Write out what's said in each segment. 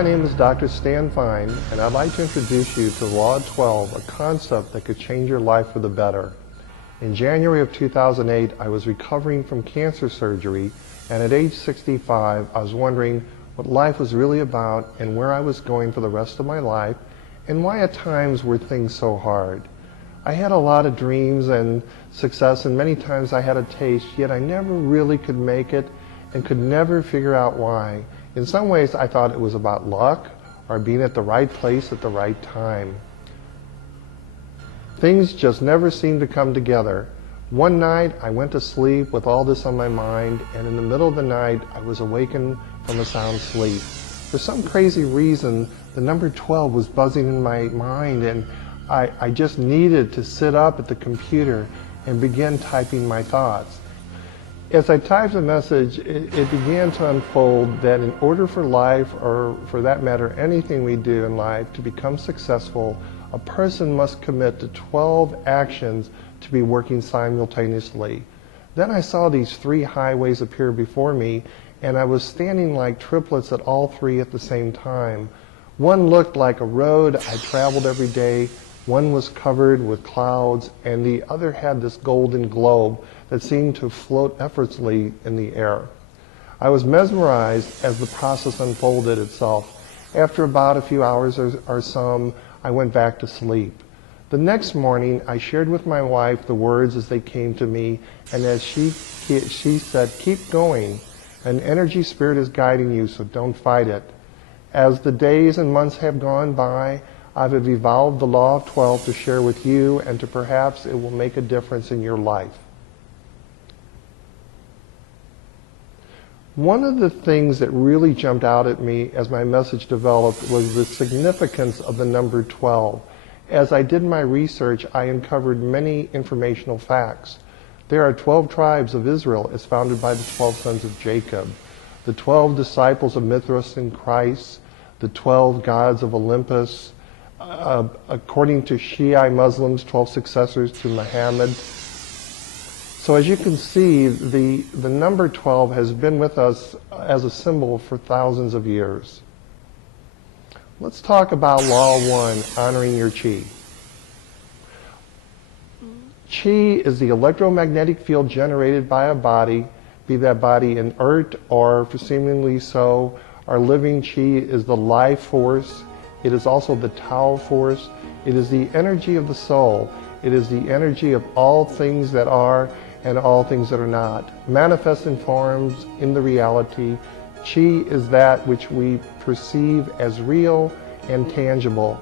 My name is Dr. Stan Fine, and I'd like to introduce you to Law 12, a concept that could change your life for the better. In January of 2008, I was recovering from cancer surgery, and at age 65, I was wondering what life was really about and where I was going for the rest of my life, and why at times were things so hard. I had a lot of dreams and success, and many times I had a taste, yet I never really could make it and could never figure out why. In some ways, I thought it was about luck or being at the right place at the right time. Things just never seemed to come together. One night, I went to sleep with all this on my mind, and in the middle of the night, I was awakened from a sound sleep. For some crazy reason, the number 12 was buzzing in my mind, and I just needed to sit up at the computer and begin typing my thoughts. As I typed the message, it began to unfold that in order for life, or for that matter, anything we do in life, to become successful, a person must commit to 12 actions to be working simultaneously. Then I saw these 3 highways appear before me, and I was standing like triplets at all 3 at the same time. One looked like a road I traveled every day, one was covered with clouds, and the other had this golden globe that seemed to float effortlessly in the air. I was mesmerized as the process unfolded itself. After about a few hours or so, I went back to sleep. The next morning, I shared with my wife the words as they came to me, and as she said, "Keep going. An energy spirit is guiding you, so don't fight it." As the days and months have gone by, I've evolved the Law of 12 to share with you, and to perhaps it will make a difference in your life. One of the things that really jumped out at me as my message developed was the significance of the number 12. As I did my research, I uncovered many informational facts. There are 12 tribes of Israel as founded by the 12 sons of Jacob, the 12 disciples of Mithras and Christ, the 12 gods of Olympus, according to Shiite Muslims, 12 successors to Muhammad. So as you can see, the number 12 has been with us as a symbol for thousands of years. Let's talk about Law 1, honoring your chi. Chi is the electromagnetic field generated by a body, be that body inert or seemingly so. Our living chi is the life force. It is also the Tao force. It is the energy of the soul. It is the energy of all things that are and all things that are not. Manifest in forms in the reality. Chi is that which we perceive as real and tangible.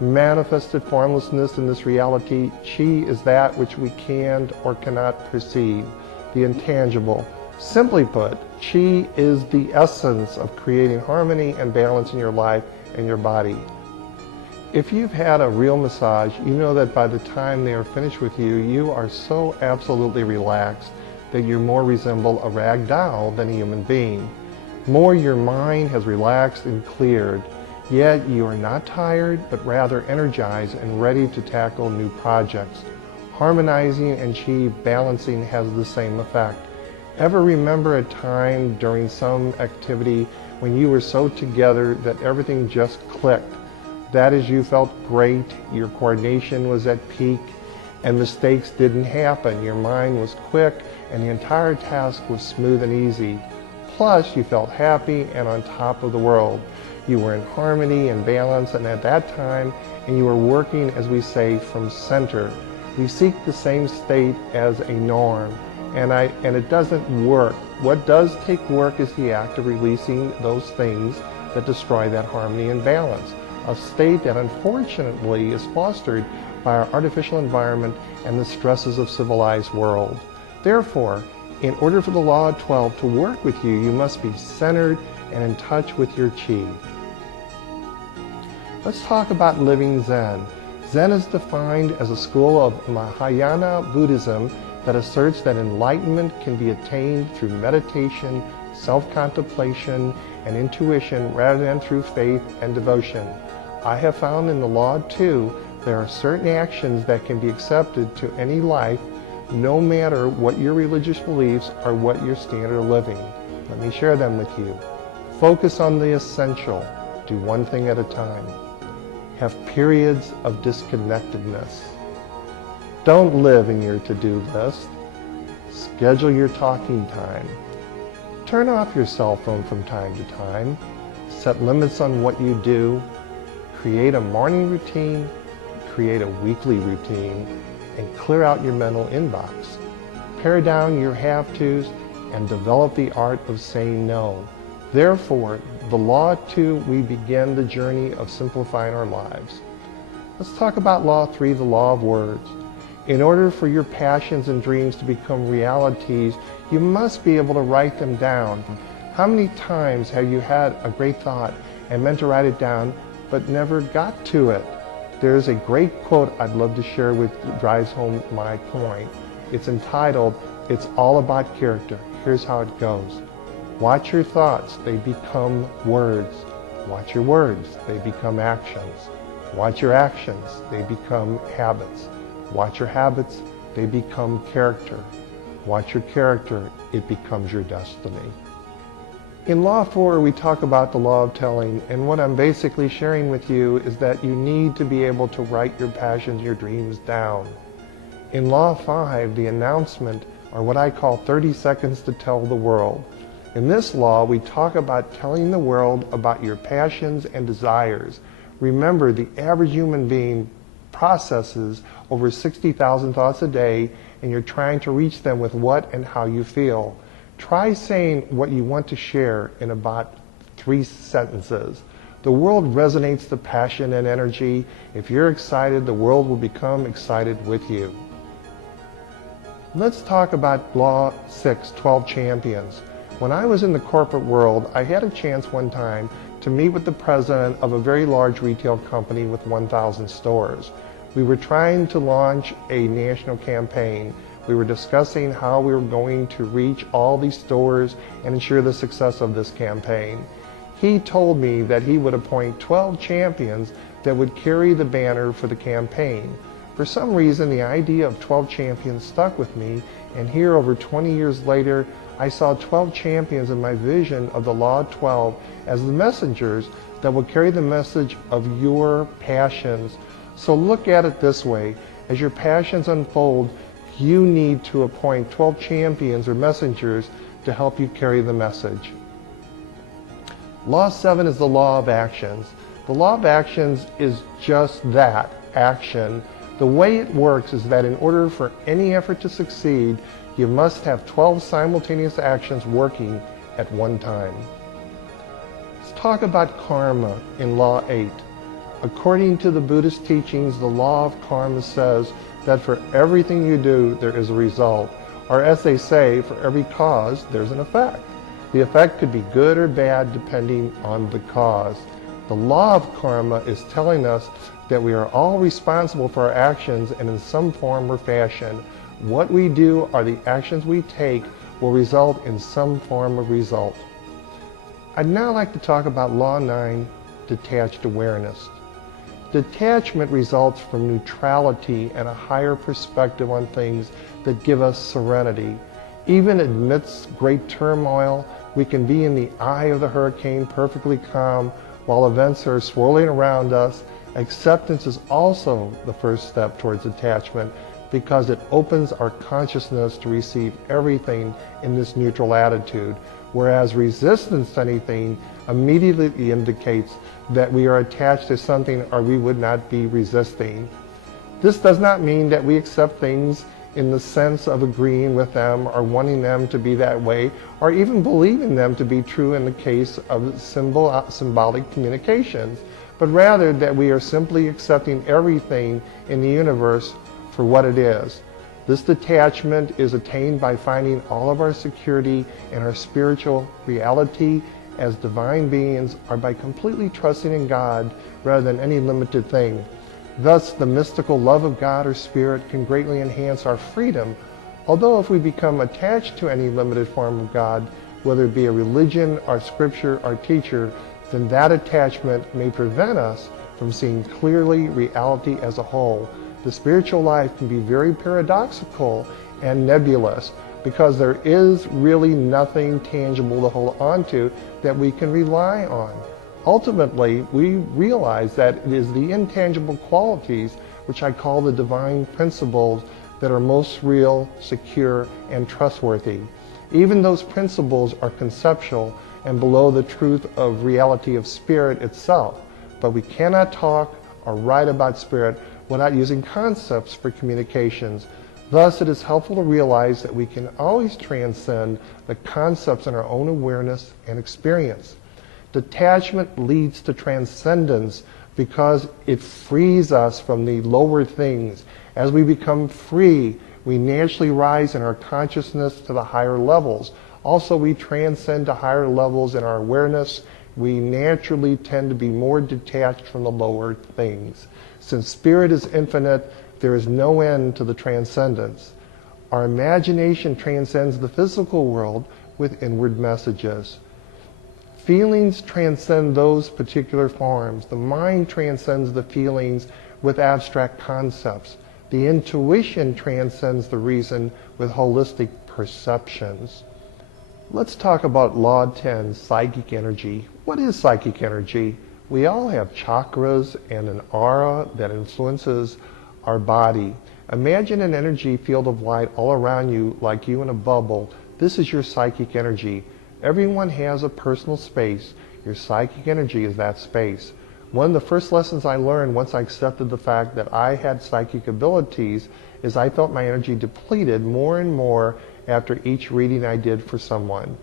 Manifested formlessness in this reality. Chi is that which we can or cannot perceive, the intangible. Simply put, Chi is the essence of creating harmony and balance in your life and your body. If you've had a real massage, you know that by the time they are finished with you, you are so absolutely relaxed that you more resemble a rag doll than a human being. More, your mind has relaxed and cleared, yet you are not tired, but rather energized and ready to tackle new projects. Harmonizing and chi balancing has the same effect. Ever remember a time during some activity when you were so together that everything just clicked? That is, you felt great, your coordination was at peak, and mistakes didn't happen. Your mind was quick, and the entire task was smooth and easy. Plus, you felt happy and on top of the world. You were in harmony and balance, and at that time, and you were working, as we say, from center. We seek the same state as a norm, and it doesn't work. What does take work is the act of releasing those things that destroy that harmony and balance. A state that unfortunately is fostered by our artificial environment and the stresses of civilized world. Therefore, in order for the Law of 12 to work with you, you must be centered and in touch with your chi. Let's talk about living Zen. Zen is defined as a school of Mahayana Buddhism that asserts that enlightenment can be attained through meditation, self-contemplation, and intuition rather than through faith and devotion. I have found in the Law 2 there are certain actions that can be accepted to any life, no matter what your religious beliefs or what your standard of living. Let me share them with you. Focus on the essential. Do one thing at a time. Have periods of disconnectedness. Don't live in your to-do list. Schedule your talking time. Turn off your cell phone from time to time. Set limits on what you do. Create a morning routine. Create a weekly routine. And clear out your mental inbox. Pare down your have-tos and develop the art of saying no. Therefore, the Law 2, we begin the journey of simplifying our lives. Let's talk about Law 3, the law of words. In order for your passions and dreams to become realities, you must be able to write them down. How many times have you had a great thought and meant to write it down, but never got to it? There's a great quote I'd love to share with drives home my point. It's entitled, "It's all about character." Here's how it goes. Watch your thoughts, they become words. Watch your words, they become actions. Watch your actions, they become habits. Watch your habits, they become character. Watch your character, it becomes your destiny. In Law 4, we talk about the law of telling, and what I'm basically sharing with you is that you need to be able to write your passions, your dreams down. In Law 5, the announcement, or what I call 30 seconds to tell the world. In this law, we talk about telling the world about your passions and desires. Remember, the average human being processes over 60,000 thoughts a day, and you're trying to reach them with what and how you feel. Try saying what you want to share in about 3 sentences. The world resonates the passion and energy. If you're excited, the world will become excited with you. Let's talk about Law 6, 12 champions. When I was in the corporate world, I had a chance one time to meet with the president of a very large retail company with 1,000 stores. We were trying to launch a national campaign. We were discussing how we were going to reach all these stores and ensure the success of this campaign. He told me that he would appoint 12 champions that would carry the banner for the campaign. For some reason, the idea of 12 champions stuck with me, and here over 20 years later, I saw 12 champions in my vision of the Law 12 as the messengers that will carry the message of your passions. So look at it this way. As your passions unfold, you need to appoint 12 champions or messengers to help you carry the message. Law 7 is the law of actions. The law of actions is just that, action. The way it works is that in order for any effort to succeed, you must have 12 simultaneous actions working at one time. Let's talk about karma in Law 8. According to the Buddhist teachings, the law of karma says that for everything you do, there is a result. Or as they say, for every cause, there's an effect. The effect could be good or bad depending on the cause. The law of karma is telling us that we are all responsible for our actions, and in some form or fashion, what we do or the actions we take will result in some form of result. I'd now like to talk about Law 9, detached awareness. Detachment results from neutrality and a higher perspective on things that give us serenity. Even amidst great turmoil, we can be in the eye of the hurricane perfectly calm while events are swirling around us. Acceptance is also the first step towards detachment because it opens our consciousness to receive everything in this neutral attitude, whereas resistance to anything immediately indicates that we are attached to something or we would not be resisting. This does not mean that we accept things in the sense of agreeing with them or wanting them to be that way or even believing them to be true in the case of symbolic communications, but rather that we are simply accepting everything in the universe for what it is. This detachment is attained by finding all of our security in our spiritual reality as divine beings or by completely trusting in God rather than any limited thing. Thus, the mystical love of God or Spirit can greatly enhance our freedom, although if we become attached to any limited form of God, whether it be a religion or scripture or teacher, then that attachment may prevent us from seeing clearly reality as a whole. The spiritual life can be very paradoxical and nebulous because there is really nothing tangible to hold on to that we can rely on. Ultimately, we realize that it is the intangible qualities, which I call the divine principles, that are most real, secure, and trustworthy. Even those principles are conceptual and below the truth of reality of spirit itself. But we cannot talk or write about spirit without using concepts for communications. Thus, it is helpful to realize that we can always transcend the concepts in our own awareness and experience. Detachment leads to transcendence because it frees us from the lower things. As we become free, we naturally rise in our consciousness to the higher levels. Also, we transcend to higher levels in our awareness. We naturally tend to be more detached from the lower things. Since spirit is infinite, there is no end to the transcendence. Our imagination transcends the physical world with inward messages. Feelings transcend those particular forms. The mind transcends the feelings with abstract concepts. The intuition transcends the reason with holistic perceptions. Let's talk about Law 10, psychic energy. What is psychic energy? We all have chakras and an aura that influences our body. Imagine an energy field of light all around you, like you in a bubble. This is your psychic energy. Everyone has a personal space. Your psychic energy is that space. One of the first lessons I learned once I accepted the fact that I had psychic abilities is I felt my energy depleted more and more after each reading I did for someone.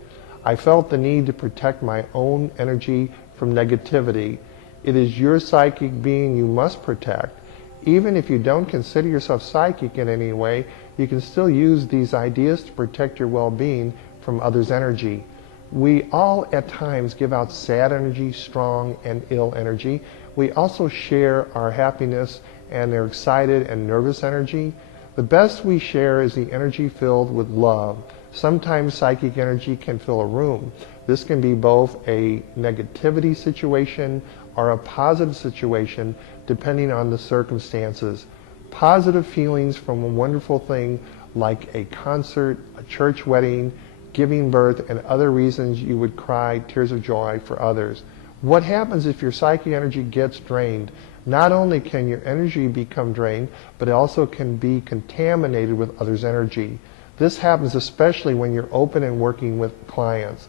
I felt the need to protect my own energy from negativity. It is your psychic being you must protect. Even if you don't consider yourself psychic in any way, you can still use these ideas to protect your well-being from others' energy. We all at times give out sad energy, strong and ill energy. We also share our happiness and their excited and nervous energy. The best we share is the energy filled with love. Sometimes psychic energy can fill a room. This can be both a negativity situation or a positive situation depending on the circumstances. Positive feelings from a wonderful thing like a concert, a church wedding, giving birth, and other reasons you would cry tears of joy for others. What happens if your psychic energy gets drained? Not only can your energy become drained, but it also can be contaminated with others' energy. This happens especially when you're open and working with clients.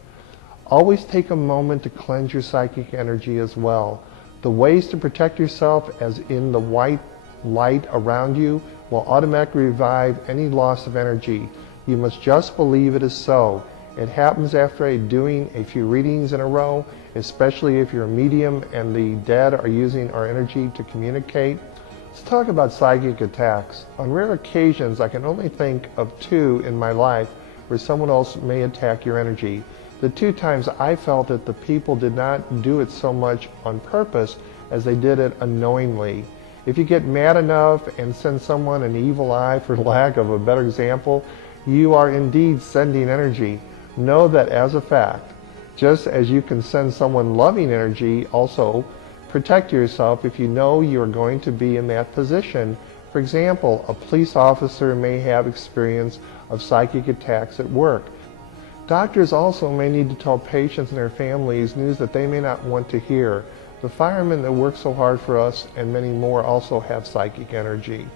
Always take a moment to cleanse your psychic energy as well. The ways to protect yourself, as in the white light around you, will automatically revive any loss of energy. You must just believe it is so. It happens after doing a few readings in a row, especially if you're a medium and the dead are using our energy to communicate. Let's talk about psychic attacks. On rare occasions, I can only think of 2 in my life where someone else may attack your energy. The 2 times I felt it, the people did not do it so much on purpose as they did it unknowingly. If you get mad enough and send someone an evil eye, for lack of a better example, you are indeed sending energy. Know that as a fact. Just as you can send someone loving energy, also protect yourself if you know you are going to be in that position. For example, a police officer may have experience of psychic attacks at work. Doctors also may need to tell patients and their families news that they may not want to hear. The firemen that work so hard for us and many more also have psychic energy.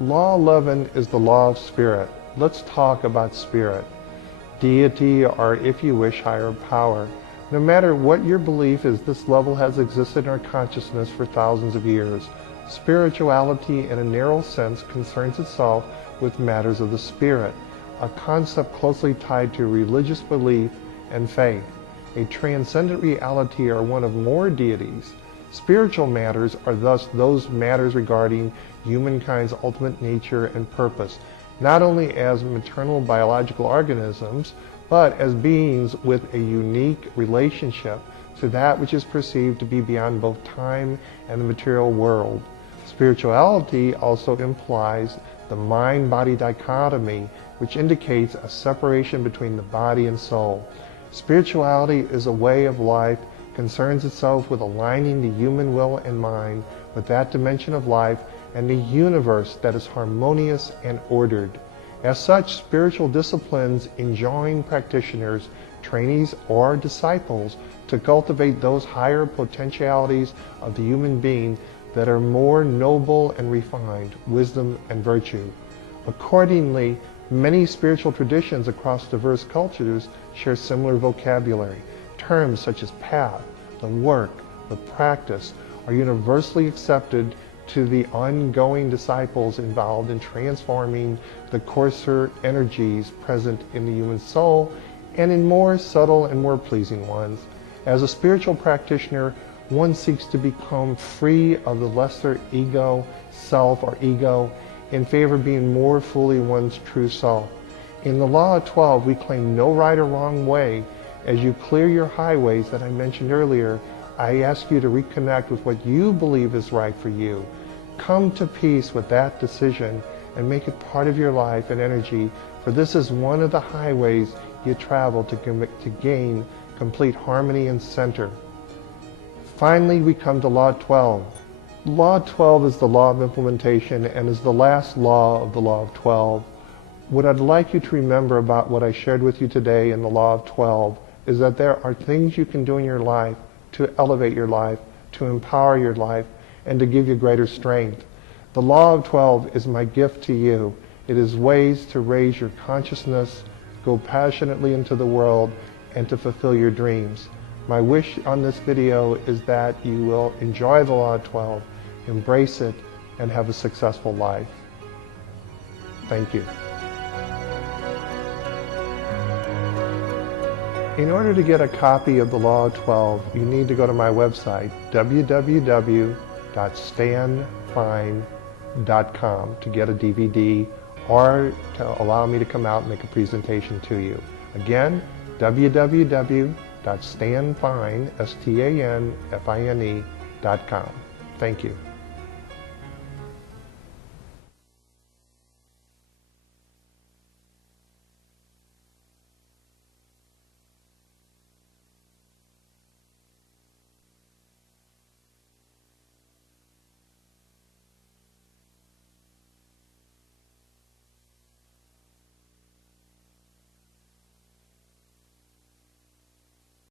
Law 11 is the law of spirit. Let's talk about spirit. Deity, or if you wish, higher power. No matter what your belief is, this level has existed in our consciousness for thousands of years. Spirituality, in a narrow sense, concerns itself with matters of the spirit, a concept closely tied to religious belief and faith. A transcendent reality or one of more deities. Spiritual matters are thus those matters regarding humankind's ultimate nature and purpose, not only as maternal biological organisms, but as beings with a unique relationship to that which is perceived to be beyond both time and the material world. Spirituality also implies the mind-body dichotomy, which indicates a separation between the body and soul. Spirituality is a way of life, concerns itself with aligning the human will and mind with that dimension of life and the universe that is harmonious and ordered. As such, spiritual disciplines enjoin practitioners trainees, or disciples to cultivate those higher potentialities of the human being that are more noble and refined, wisdom and virtue. Accordingly, many spiritual traditions across diverse cultures share similar vocabulary. Terms such as path, the work, the practice are universally accepted to the ongoing disciples involved in transforming the coarser energies present in the human soul and in more subtle and more pleasing ones. As a spiritual practitioner, one seeks to become free of the lesser ego, self, or ego in favor of being more fully one's true self. In the Law of 12, we claim no right or wrong way. As you clear your highways that I mentioned earlier, I ask you to reconnect with what you believe is right for you. Come to peace with that decision and make it part of your life and energy, for this is one of the highways you travel to gain complete harmony and center. Finally, we come to Law 12. Law 12 is the law of implementation and is the last law of the Law of 12. What I'd like you to remember about what I shared with you today in the Law of 12 is that there are things you can do in your life to elevate your life, to empower your life, and to give you greater strength. The Law of 12 is my gift to you. It is ways to raise your consciousness, go passionately into the world, and to fulfill your dreams. My wish on this video is that you will enjoy the Law of 12, embrace it, and have a successful life. Thank you. In order to get a copy of the Law of 12, you need to go to my website, www.stanfine.com, to get a DVD or to allow me to come out and make a presentation to you. Again, www.stanfine.com. Thank you.